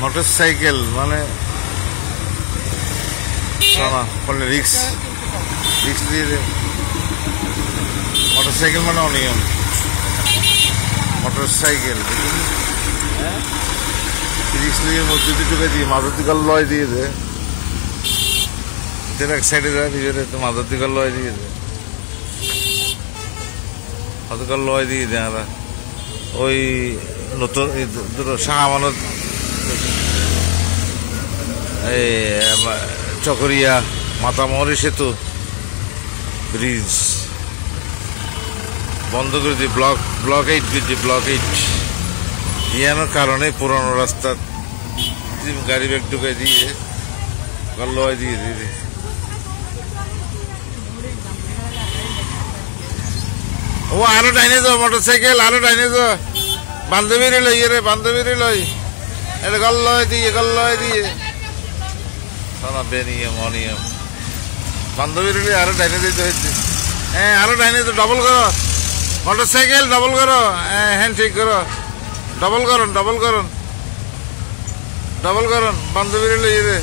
motorcycle মানে রিক্স রিক্স দিয়ে মোটরসাইকেল মানে অনিয়ম মোটরসাইকেল রিক্স দিয়ে মধ্যে ঢুকে দিয়ে মাথার দিকাল লয় দিয়ে দেয় এক সাইডে যায় ভিতরে তো মাথার দিকাল লয় দিয়ে দেয় মাথার লয় দিয়ে দেয় আমরা ওই নতুন দুটো শাহামানত এই চকরিয়া মাতামহরি সেতু ব্রিজ বন্ধ করে দিয়ে ব্লক 8 করছে ব্লক 8 ইয়ানোর কারণে পুরানো রাস্তা গাড়ি ব্যাগ ঢুকে দিয়ে লয় দিয়ে দিয়ে ও আরো ডাইনে যাও মোটরসাইকেল আরো ডাইনে যাও বান্ধবীরে লই রে বান্ধবীরে লই এটা গল্লয় দিয়ে সারা বেনিয়ম অনিয়ম বান্ধবীরে লই আরো ডাইনে দিতে হয়েছে হ্যাঁ আরো ডাইনে তো ডবল করো মোটরসাইকেল ডবল করো হ্যান্ড ঠিক করো ডবল করুন বান্ধবীরে লই রে